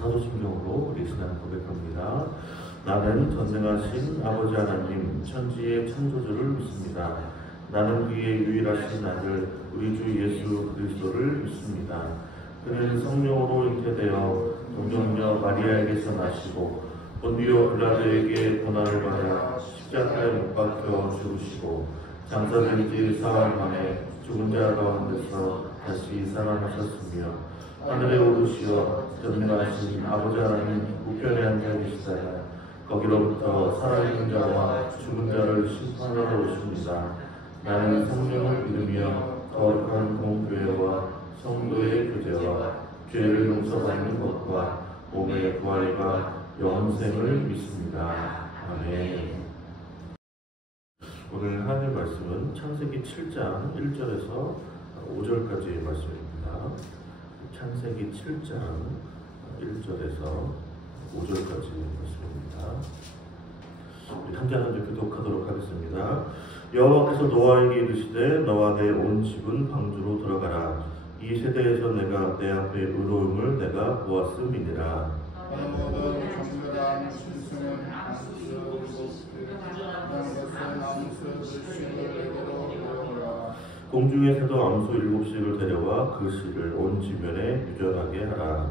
사도신경으로 우리 신앙 고백합니다. 나는 전능하신 아버지 하나님 천지의 창조주를 믿습니다. 나는 그의 유일하신 아들 우리 주 예수 그리스도를 믿습니다. 그는 성령으로 잉태되어 동정녀 마리아에게서 나시고 본디오 빌라도에게 고난을 받아 십자가에 못 박혀 죽으시고 장사된 지 사흘 만에 죽은 자 가운데서 다시 살아나셨으며 하늘에 오르시어 전능하신 아버지 하나님 우편에 앉아 계시다가 거기로부터 살아있는 자와 죽은 자를 심판하러 오십니다. 나는 성령을 믿으며 거룩한 공교회와 성도의 교제와 죄를 용서받는 것과 몸의 부활과 영생을 믿습니다. 아멘. 오늘 하늘 말씀은 창세기 7장 1절에서 5절까지의 말씀입니다. 창세기 7장 1절에서 5절까지의 말씀입니다. 우리 함께 하나님 교독하도록 하겠습니다. 여호와께서 노아에게 이르시되 너와 내 온 집은 방주로 들어가라. 이 세대에서 내가 내 앞에 의로움을 내가 보았음이니라. 공중의 새도 암소 7씩을 데려와 그 씨를 온 지면에 유전하게 하라.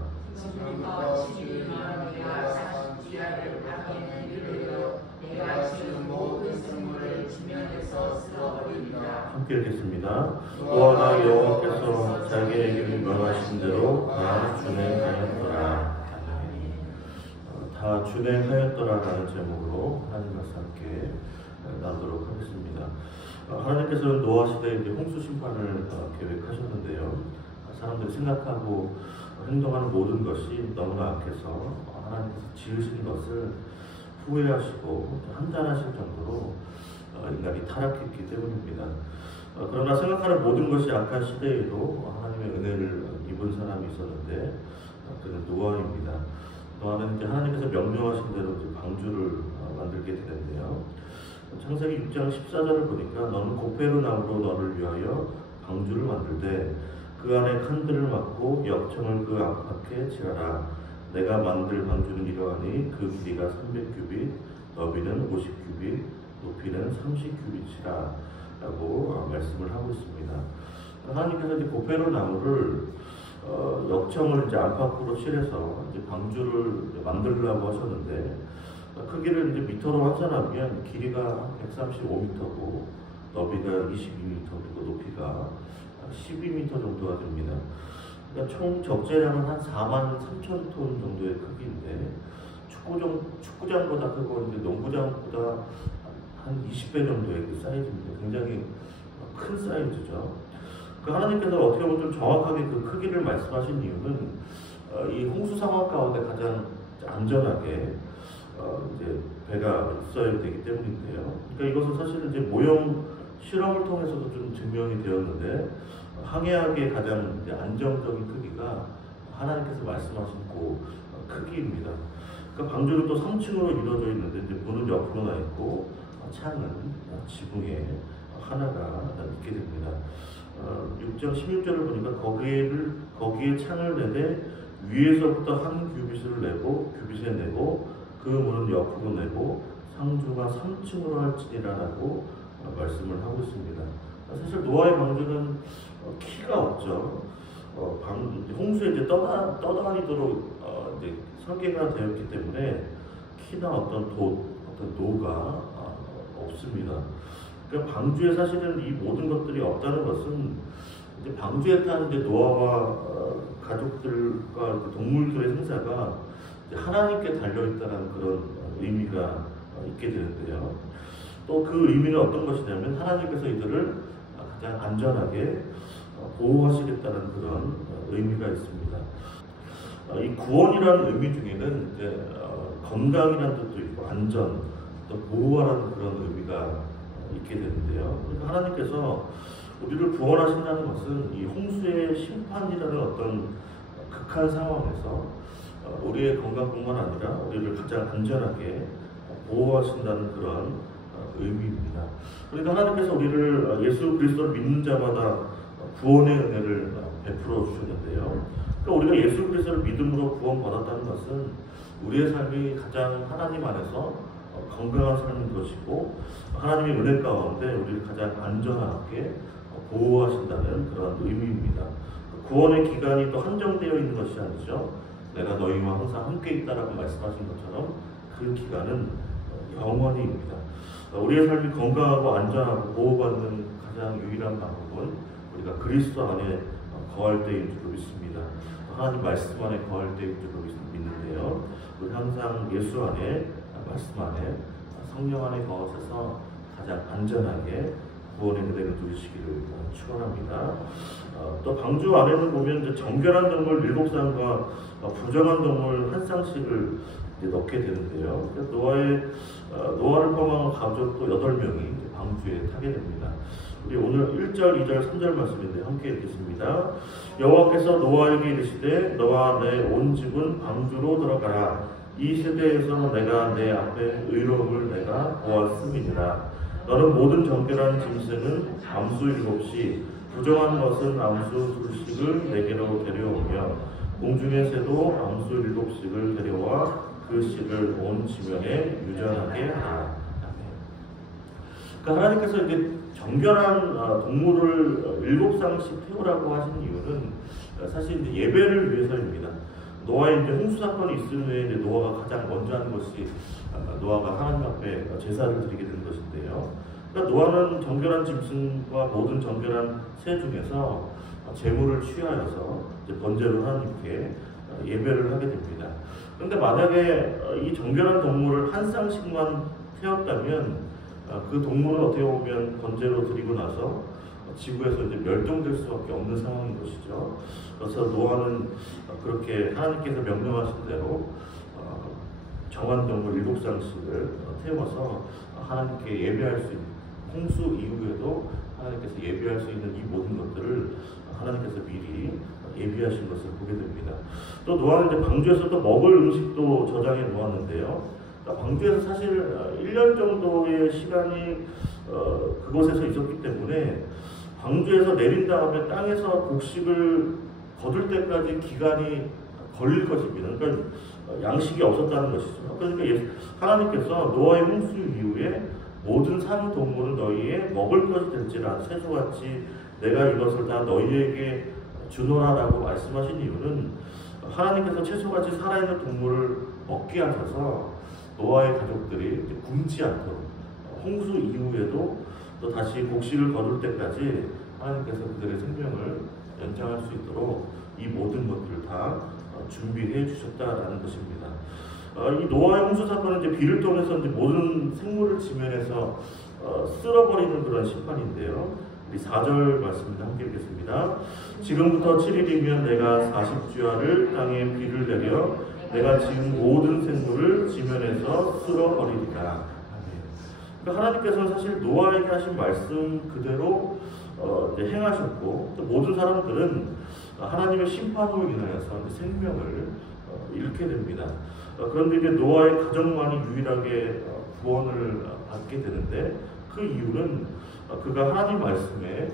함께 읽겠습니다. 또한 나 여호와께서 자기에게 명하신 대로 다 준행하였더라. 다 준행하였더라라는 제목으로 하나님 말씀 함께 나누도록 하겠습니다. 하나님께서는 노아 시대에 홍수 심판을 계획하셨는데요. 사람들이 생각하고 행동하는 모든 것이 너무나 악해서 하나님께서 지으신 것을 후회하시고 한탄하실 정도로 인간이 타락했기 때문입니다. 그러나 생각하는 모든 것이 악한 시대에도 하나님의 은혜를 입은 사람이 있었는데 그는 노아입니다. 노아는 이제 하나님께서 명령하신 대로 이제 방주를 만들게 되는데요. 창세기 6장 14절을 보니까 너는 고페르 나무로 너를 위하여 방주를 만들되 그 안에 칸들을 막고 역청을 그 안팎에 칠하라. 내가 만들 방주는 이러하니 그 길이가 300규빗, 너비는 50규빗, 높이는 30규빗이라 라고 말씀을 하고 있습니다. 하나님께서 이제 고페르 나무를 역청을 이제 안팎으로 칠해서 이제 방주를 이제 만들려고 하셨는데 크기를 이제 미터로 환산하면 길이가 135m고 너비가 22m고 높이가 12m 정도가 됩니다. 그러니까 총 적재량은 한 43,000톤 정도의 크기인데 축구장보다 크고 이제 농구장보다 한 20배 정도의 그 사이즈입니다. 굉장히 큰 사이즈죠. 그 하나님께서 어떻게 보면 좀 정확하게 그 크기를 말씀하신 이유는 이 홍수 상황 가운데 가장 안전하게 이제 배가 있어야 되기 때문인데요. 그러니까 이것은 사실은 이제 모형 실험을 통해서도 좀 증명이 되었는데 항해하기에 가장 이제 안정적인 크기가 하나님께서 말씀하신 그 크기입니다. 그러니까 방주는 또 3층으로 이루어져 있는데 이제 문은 옆으로 나 있고 창은 지붕에 하나가 있게 됩니다. 6장 16절을 보니까 거기에 창을 내되 위에서부터 한 규빗을 내고 규빗에 내고 그 문은 옆으로 내고 상주가 3층으로 할지니라라고 말씀을 하고 있습니다. 사실 노아의 방주는 키가 없죠. 홍수에 이제 떠다니도록 이제 설계가 되었기 때문에 키나 어떤 노가 없습니다. 그러니까 방주에 사실은 이 모든 것들이 없다는 것은 이제 방주에 타는 노아와 가족들과 동물들의 생사가 하나님께 달려있다는 그런 의미가 있게 되는데요. 또 그 의미는 어떤 것이냐면 하나님께서 이들을 가장 안전하게 보호하시겠다는 그런 의미가 있습니다. 이 구원이라는 의미 중에는 이제 건강이라는 뜻도 있고 안전, 또 보호하라는 그런 의미가 있게 되는데요. 그러니까 하나님께서 우리를 구원하신다는 것은 이 홍수의 심판이라는 어떤 극한 상황에서 우리의 건강뿐만 아니라 우리를 가장 안전하게 보호하신다는 그런 의미입니다. 그러니까 하나님께서 우리를 예수 그리스도를 믿는 자마다 구원의 은혜를 베풀어 주셨는데요. 그 그러니까 우리가 예수 그리스도를 믿음으로 구원받았다는 것은 우리의 삶이 가장 하나님 안에서 건강한 삶인 것이고 하나님의 은혜 가운데 우리를 가장 안전하게 보호하신다는 그런 의미입니다. 구원의 기간이 또 한정되어 있는 것이 아니죠. 내가 너희와 항상 함께 있다라고 말씀하신 것처럼 그 기간은 영원히입니다. 우리의 삶이 건강하고 안전하고 보호받는 가장 유일한 방법은 우리가 그리스도 안에 거할 때인 줄로 믿습니다. 하나님 말씀 안에 거할 때인 줄로 믿는데요. 우리 항상 예수 안에, 말씀 안에, 성령 안에 거하셔서 가장 안전하게 구원의 은혜를 누리시기를 축원합니다. 또 방주 안에는 보면 이제 정결한 동물 7쌍과 부정한 동물 1쌍씩을 넣게 되는데요. 노아를 포함한 가족 또 8명이 방주에 타게 됩니다. 우리 오늘 1절, 2절, 3절 말씀인데 함께 읽겠습니다. 여호와께서 노아에게 이르시되 너와 내 온 집은 방주로 들어가라. 이 세대에서 내가 내 앞에 의로움을 내가 보았음이니라. 너는 모든 정결한 짐승은 암수 7씩, 부정한 것은 암수 2씩을 내게로 데려오며 공중의 새도 암수 7씩을 데려와 그 씨를 온 지면에 유전하게 하라. 그러니까 하나님께서 이제 정결한 동물을 7쌍씩 태우라고 하신 이유는 사실 이제 예배를 위해서입니다. 노아의 이제 홍수 사건이 있은 후에 이제 노아가 가장 먼저 하는 것이 노아가 하나님 앞에 제사를 드리게 되는 것인데요. 그러니까 노아는 정결한 짐승과 모든 정결한 새 중에서 제물을 취하여서 이제 번제로 하나님께 예배를 하게 됩니다. 그런데 만약에 이 정결한 동물을 1쌍씩만 태웠다면 그 동물은 어떻게 보면 번제로 드리고 나서 지구에서 이제 멸종될 수밖에 없는 상황인 것이죠. 그래서 노아는 그렇게 하나님께서 명령하신 대로 정한 동물 7쌍씩을 태워서 하나님께 예배할 수 있는, 홍수 이후에도 하나님께서 예배할 수 있는 이 모든 것들을 하나님께서 미리 예비하신 것을 보게 됩니다. 또 노아는 이제 방주에서 또 먹을 음식도 저장해 놓았는데요. 그러니까 방주에서 사실 1년 정도의 시간이 그곳에서 있었기 때문에 방주에서 내린 다음에 땅에서 곡식을 거둘 때까지 기간이 걸릴 것입니다. 그러니까 양식이 없었다는 것이죠. 그러니까 하나님께서 노아의 홍수 이후에 모든 산 동물은 너희의 먹을 것이 될지라 새소같이 내가 이것을 다 너희에게 주노라라고 말씀하신 이유는 하나님께서 채소같이 살아있는 동물을 먹게 하셔서 노아의 가족들이 굶지 않도록 홍수 이후에도 또 다시 곡식을 거둘 때까지 하나님께서 그들의 생명을 연장할 수 있도록 이 모든 것들을 다 준비해 주셨다라는 것입니다. 이 노아의 홍수 사건은 이제 비를 통해서 이제 모든 생물을 지면에서 쓸어버리는 그런 심판인데요. 우리 4절 말씀을 함께 읽겠습니다. 지금부터 7일이면 내가 40주야를 땅에 비를 내려 내가 지은 모든 생물을 지면에서 쓸어버리리라. 그러니까 하나님께서는 사실 노아에게 하신 말씀 그대로 행하셨고 또 모든 사람들은 하나님의 심판으로 인하여서 생명을 잃게 됩니다. 그런데 이제 노아의 가정만이 유일하게 구원을 받게 되는데 그 이유는 그가 하나님 말씀에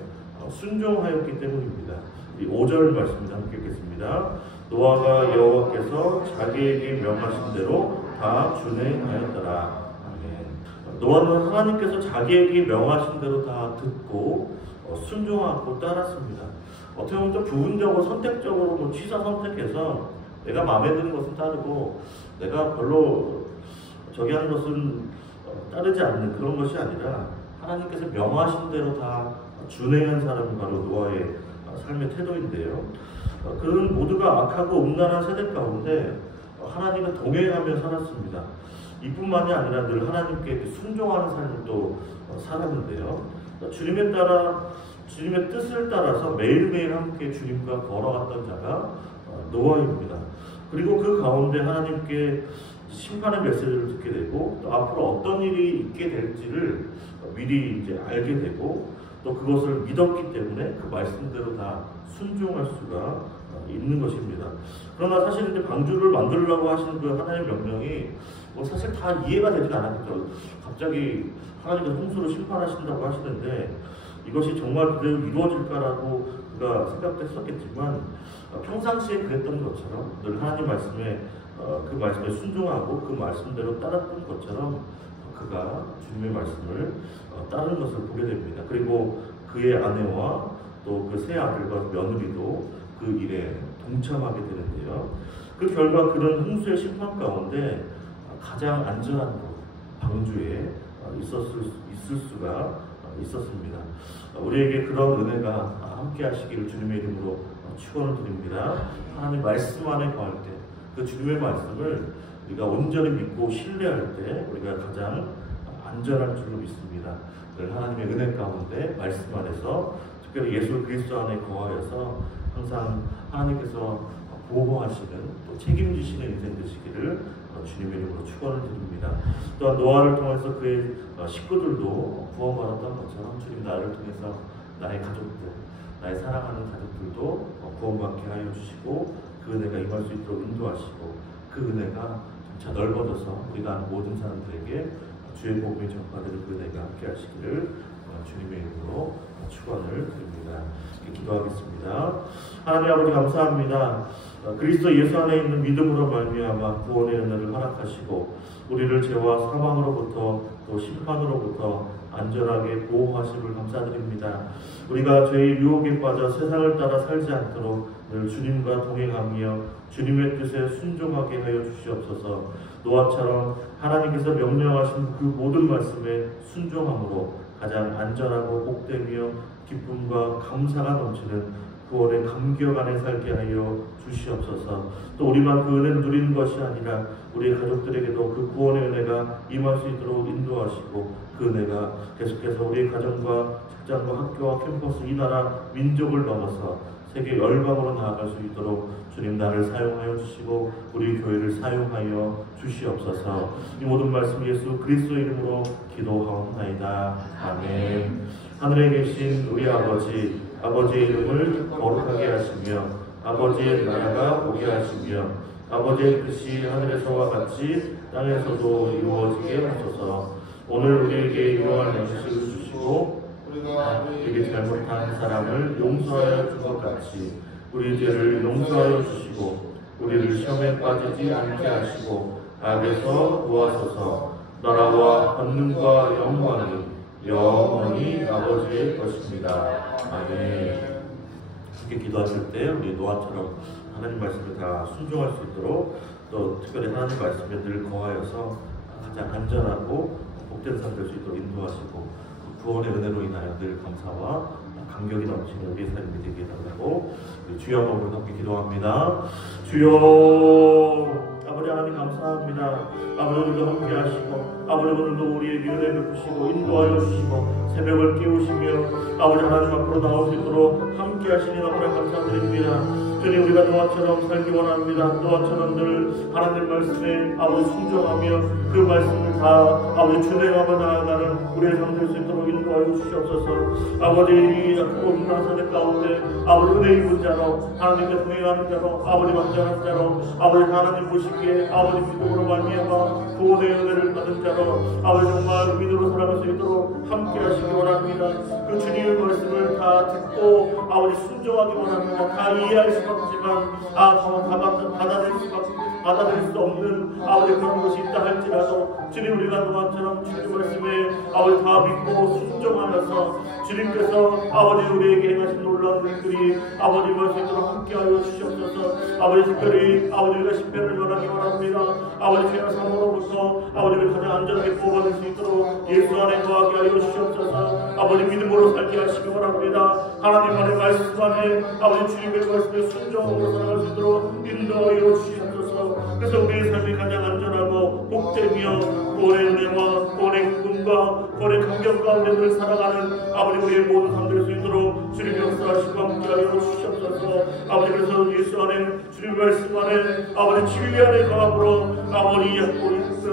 순종하였기 때문입니다. 이 5절 말씀을 함께 읽겠습니다. 노아가 여호와께서 자기에게 명하신 대로 다 준행하였더라. 노아는 하나님께서 자기에게 명하신 대로 다 듣고 순종하고 따랐습니다. 어떻게 보면 좀 부분적으로 선택적으로 취사 선택해서 내가 마음에 드는 것은 따르고 내가 별로 저기 하는 것은 따르지 않는 그런 것이 아니라 하나님께서 명하신 대로 다 준행한 사람이 바로 노아의 삶의 태도인데요. 그는 모두가 악하고 음란한 세대 가운데 하나님과 동행하며 살았습니다. 이뿐만이 아니라 늘 하나님께 순종하는 삶을 또 살았는데요. 주님의 뜻을 따라서 매일매일 함께 주님과 걸어갔던 자가 노아입니다. 그리고 그 가운데 하나님께 심판의 메시지를 듣게 되고 또 앞으로 어떤 일이 있게 될지를 미리 이제 알게 되고 또 그것을 믿었기 때문에 그 말씀대로 다 순종할 수가 있는 것입니다. 그러나 사실 이제 방주를 만들려고 하시는 그 하나님의 명령이 사실 다 이해가 되지 않았죠. 갑자기 하나님께서 홍수로 심판하신다고 하시는데 이것이 정말 그대로 이루어질까라고 그가 생각도 했었겠지만 평상시에 그랬던 것처럼 늘 하나님 말씀에 그 말씀에 순종하고 그 말씀대로 따랐던 것처럼 그가 주님의 말씀을 따르는 것을 보게 됩니다. 그리고 그의 아내와 또 그 세 아들과 며느리도 그 일에 동참하게 되는데요. 그 결과 그런 홍수의 심판 가운데 가장 안전한 곳, 방주에 있을 수가 있었습니다. 우리에게 그런 은혜가 함께 하시기를 주님의 이름으로 축원을 드립니다. 하나님 말씀 안에 거할 때 그 주님의 말씀을 우리가 온전히 믿고 신뢰할 때 우리가 가장 안전할 줄로 믿습니다. 하나님의 은혜 가운데 말씀 안에서 특별히 예수 그리스도 안에 거하여서 항상 하나님께서 보호하시는 또 책임지시는 인생 되시기를 주님의 이름으로 축원을 드립니다. 또한 노아를 통해서 그의 식구들도 구원받았던 것처럼 주님 나를 통해서 나의 가족들, 나의 사랑하는 가족들도 구원받게 하여 주시고 그 은혜가 임할 수 있도록 인도하시고 그 은혜가 점차 넓어져서 우리가 모든 사람들에게 주의 복음이 전파되는 그 은혜가 함께 하시기를 주님의 이름으로 축원을 드립니다. 기도하겠습니다. 하나님 아버지 감사합니다. 그리스도 예수 안에 있는 믿음으로 말미암아 구원의 은혜를 허락하시고 우리를 죄와 사망으로부터 또 심판으로부터 안전하게 보호하심을 감사드립니다. 우리가 죄의 유혹에 빠져 세상을 따라 살지 않도록 늘 주님과 동행하며 주님의 뜻에 순종하게 하여 주시옵소서. 노아처럼 하나님께서 명령하신 그 모든 말씀에 순종함으로 가장 안전하고 복되며 기쁨과 감사가 넘치는 구원의 감격 안에 살게 하여 주시옵소서. 또 우리만 그 은혜를 누리는 것이 아니라 우리 가족들에게도 그 구원의 은혜가 임할 수 있도록 인도하시고 그 은혜가 계속해서 우리 가정과 직장과 학교와 캠퍼스 이 나라 민족을 넘어서 세계 열방으로 나아갈 수 있도록 주님 나를 사용하여 주시고 우리 교회를 사용하여 주시옵소서. 이 모든 말씀 예수 그리스도 이름으로 기도하옵나이다. 아멘. 하늘에 계신 우리 아버지의 이름을 거룩하게 하시며 아버지의 나라가 오게 하시며 아버지의 뜻이 하늘에서와 같이 땅에서도 이루어지게 하소서. 오늘 우리에게 일용할 양식을 주시고 우리에게 잘못한 사람을 용서하여 준 것 같이 우리 죄를 용서하여 주시고 우리를 시험에 빠지지 않게 하시고 악에서 구하소서. 나라와 권능과 영광이 영원히 아버지의 것입니다. 아멘. 이렇게 기도하실 때 우리 노아처럼 하나님 말씀을 다 순종할 수 있도록 또 특별히 하나님 말씀에 늘 거하여서 가장 안전하고 복된 삶 될 수 있도록 인도하시고 구원의 은혜로 인하여 늘 감사와 감격이 넘치는 우리의 삶이 되게 해달라고 주여 한번 함께 기도합니다. 주여 아버지 하나님 감사합니다. 아버지 오늘도 함께 하시고 아버지 오늘도 우리에게 은혜를 베푸시고 인도하여 주시고 새벽을 깨우시며 아버지 하나님 앞으로 나올 수 있도록 함께 하시니 너무나 감사드립니다. 주님 우리가 노아처럼 살기 원합니다. 노아처럼 늘 하나님 말씀에 아버지 순종하며 그 말씀을 다 아버지 준행하며 나아가는 우리의 삶 될 수 있도록 인도하여 주시옵소서. 아버지 이 좁은 나사대 가운데 아버지 은혜 입은 자로 하나님께 동행하는 자로 아버지 완전한 자로 아버지 하나님 보시기에 아버지 믿음으로 말미암아 구원의 은혜를 받은 자로 아버지 정말 믿음으로 살아갈 수 있도록 함께 하시기 원합니다. 그 주님의 말씀을 다 듣고 아버지 순종하기 원합니다. 다 이해할 수 없지만 받아들일 수 없는 아버지 그런 것이 있다 할지라도 주님 우리가 노아처럼 주님 말씀에 아버지 다 믿고 순종하면서 주님께서 아버지 우리에게 행하신 놀라운 일들이 아버지 말씀 있도록 함께하여 주시옵소서. 아버지 특별히 아버지 우리가 십배를 전하기 원합니다. 아버지 죄와 사망으로부터 아버지를 가장 안전하게 보호받을 수 있도록 예수 안에 거하게 하여 주시옵소서. 아버지 믿음으로 살게 하시기 원합니다. 하나님만의 말씀 안에 아버지 주님의 말씀에 순종으로 살아갈 수 있도록 인도하여 주시옵소서. 그래서 우리의 삶이 가장 안전하고 복되며 구원의 은혜와 구원의 기쁨과 구원의 감격 가운데 늘 살아가는 아버지 우리의 모든 삶 될 수 있도록 주님 역사하시고 함께하여 주시옵소서. 아버지 그래서 예수 안에 주님 말씀 안에 아버지 진리 안에 거함으로 아버지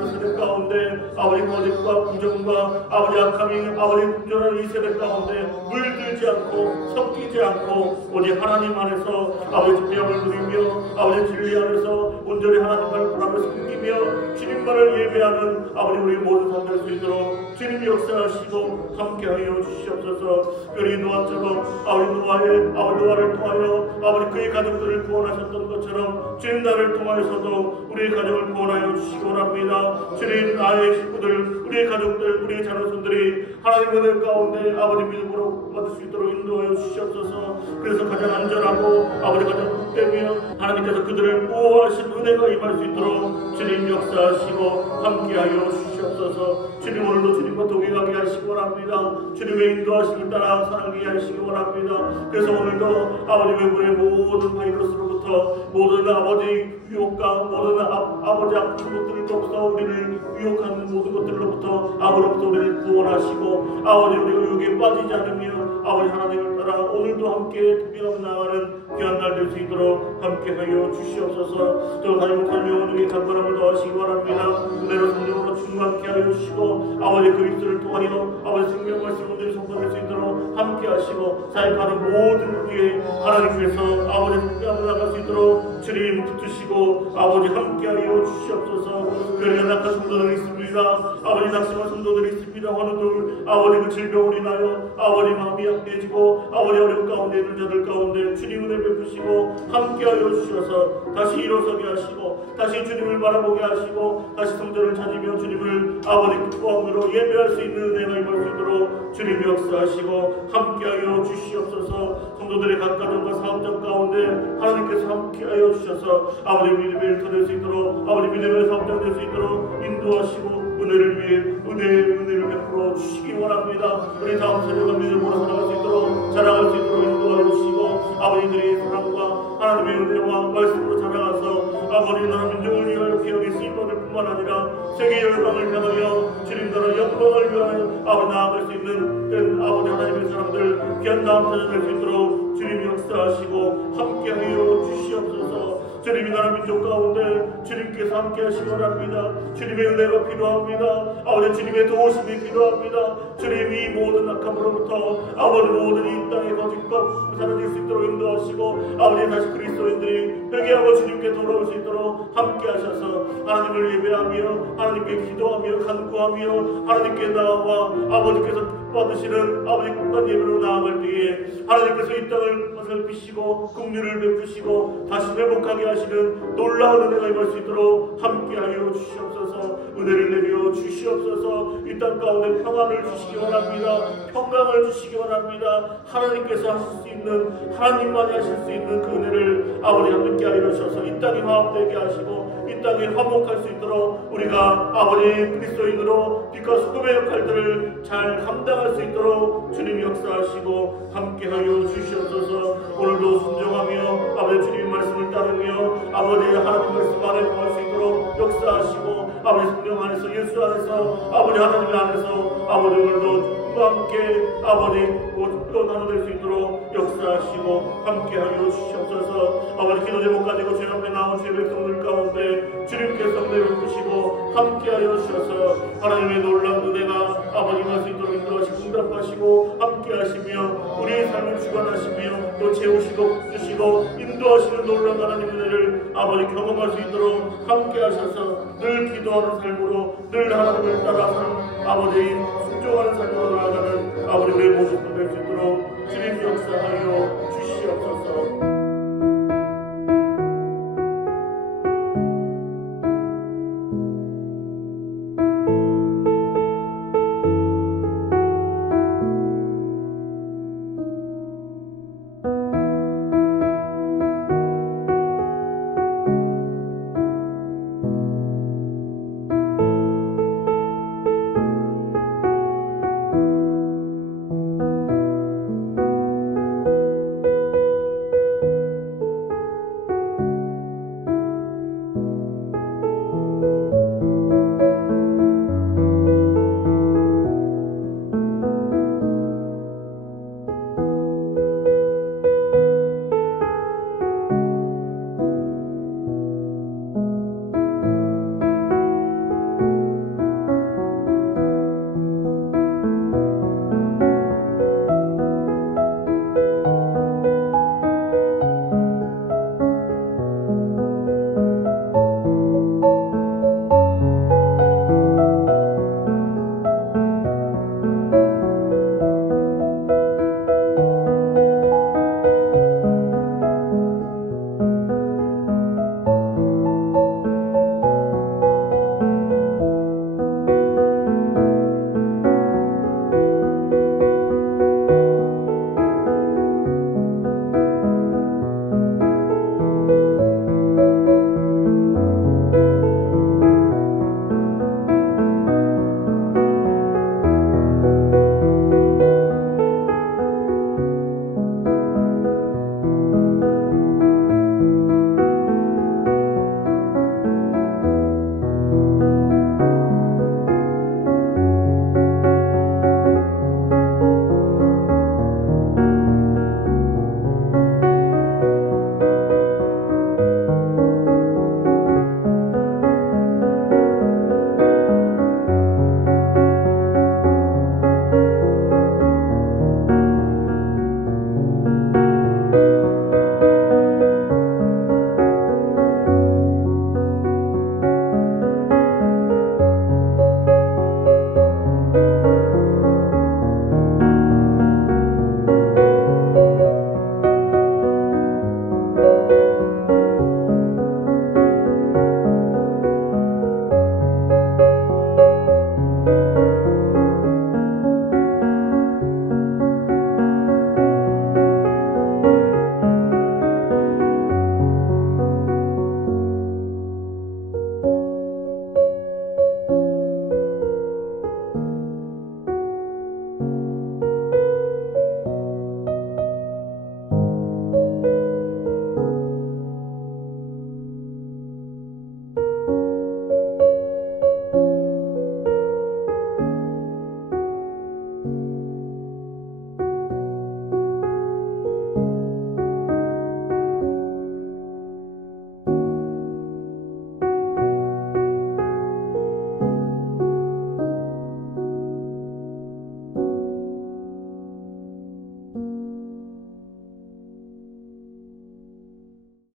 이런 세대 가운데 아버지 거짓과 부정과 아버지 악함이 아버지 공존하는 이 세대 가운데 물들지 않고 섞이지 않고 오직 하나님 안에서 아버지 진리함을 누리며 아버지 진리 안에서 온전히 하나님만을 바라며 섬기며 주님만을 예배하는 아버지 우리 모든 삶 될 수 있도록 주님이 역사하시고 함께하여 주시옵소서. 우리 노아처럼 아버지 노아를 통하여 아버지 그의 가족들을 구원하셨던 것처럼 주님 나를 통하여서도 우리의 가족을 구원하여 주시기 원합니다. 주님 나의 식구들 우리의 가족들 우리의 자녀손들이 하나님 은혜 가운데 아버지 믿음으로 받을 수 있도록 인도하여 주시옵소서. 그래서 가장 안전하고 아버지 가장 복되며 하나님께서 그들을 보호하신 은혜가 임할 수 있도록 주님 역사하시고 함께하여 주시옵소서. 주님 오늘도 주님과 동행하게 하시기 원합니다. 주님의 인도하심을 따라 살아가게 하시기 원합니다. 그래서 오늘도 아버지 외부의 모든 바이러스로부터 모든 아버지 유혹과 모든 아버지 아픈 것들로부터 우리를 유혹하는 모든 것들로부터 아버지로부터 우리를 구원하시고 아버지 우리가 유혹에 빠지지 않으며 아버지 하나님을 따라 오늘도 함께 동행하며 나아가는 귀한 날 될 수 있도록 함께하여 주시옵소서. 또 하나님 못한 영혼에게 간절함을 더하시기 바랍니다. 은혜로 성령으로 충만케 하여 주시고 아버지 그리스도를 통하여 아버지 생명 말씀 온전히 선포될 수 있도록 함께하시고 사역하는 모든 우리의 하나님께서 아버지 함께하며 나갈 수 있도록 주님 붙드시고 아버지 함께하여 주시옵소서. 그런 연약한 성도들이 있습니다. 아버지 낙심한 성도들이 있습니다. 어느들 아버지 그 질병을 인하여 아버지 마음이 약해지고 아버지 어려운 가운데 있는 자들 가운데 주님 은혜 베푸시고 함께하여 주셔서 다시 일어서게 하시고 다시 주님을 바라보게 하시고 다시 성전을 찾으며 주님을 아버지 기뻐함으로 예배할 수 있는 은혜가 임할 수 있도록 주님 역사하시고 함께하여 주시옵소서. 성도들의 각 가정과 사업장 가운데 하나님께서 함께하여 주셔서 아버지 믿음의 일터 될 수 있도록 아버지 믿음의 사업장 될 수 있도록 인도하시고 은혜를 위해 은혜를 베풀어 주시기 원합니다. 우리 다음 세대가 믿음으로 살아갈 수 있도록 자라갈 수 있도록 인도하여 주시고 아버지들의 사랑과 하나님의 은혜와 말씀으로 자라가서 아버지 나라 민족을 위하여 기억이 쓰임받을 뿐만 아니라 세계 열방을 향하여 주님 나라 영광을 위하여 아버지 나아갈 수 있는 아버지 하나님의 사람들 귀한 다음 세대 될 수 있도록 주님 역사하시고 함께하여 주시옵소서. 주님이 나라 민족 가운데 주님께서 함께 하시기 원합니다. 주님의 은혜가 필요합니다. 아버지 주님의 도우심이 필요합니다. 주님이 모든 악함으로부터 아버지 모든 이 땅의 거짓과 사라질 수 있도록 인도하시고 아버지 다시 그리스도인들이 회개하고 주님께 돌아올 수 있도록 함께 하셔서 하나님을 예배하며 하나님께 기도하며 간구하며 하나님께 나와 아버지께서 받으시는 아버지 국간 예배로 나아갈 때에 하나님께서 이 땅을 살피시고 긍휼을 베푸시고 다시 회복하게 하시는 놀라운 은혜가 임할 수 있도록 함께하여 주시옵소서. 은혜를 내려 주시옵소서. 이 땅 가운데 평안을 주시기 원합니다. 평강을 주시기 원합니다. 하나님께서 하실 수 있는 하나님만이 하실 수 있는 그 은혜를 아버지 함께 하여 주셔서 이 땅이 화합되게 하시고 이 땅이 화목할 수 있도록 우리가 아버지 그리스도인으로 빛과 소금의 역할들을 잘 감당할 수 있도록 주님 역사하시고 함께하여 주시옵소서. 오늘도 순종하며 아버지 주님 말씀을 따르며 아버지 하나님 말씀 안에 거할 수 있도록 역사하시고 아버지 성령 안에서 예수 안에서 아버지 하나님 안에서 아버지 오늘도 함께 아버지 또 나눠낼 수 있도록 역사하시고 함께하여 주시옵소서. 아버지 기도 제목 가지고 제 앞에 나온 제 백성들 가운데 주님께서 은혜를 주시고 함께하여 주셔서 하나님의 놀라운 은혜가 아버지 임할 수 있도록 인도하시고 응답하시고 함께하시며 우리의 삶을 주관하시며 또 채우시고 주시고 인도하시는 놀라운 하나님의 은혜를 아버지 경험할 수 있도록 함께하셔서 늘 기도하는 삶으로 늘 하나님을 따라서 아버지 순종하는 삶으로 나아가는 아버지 우리의 모습도 될 수 있도록 주님 역사하여 주시옵소서.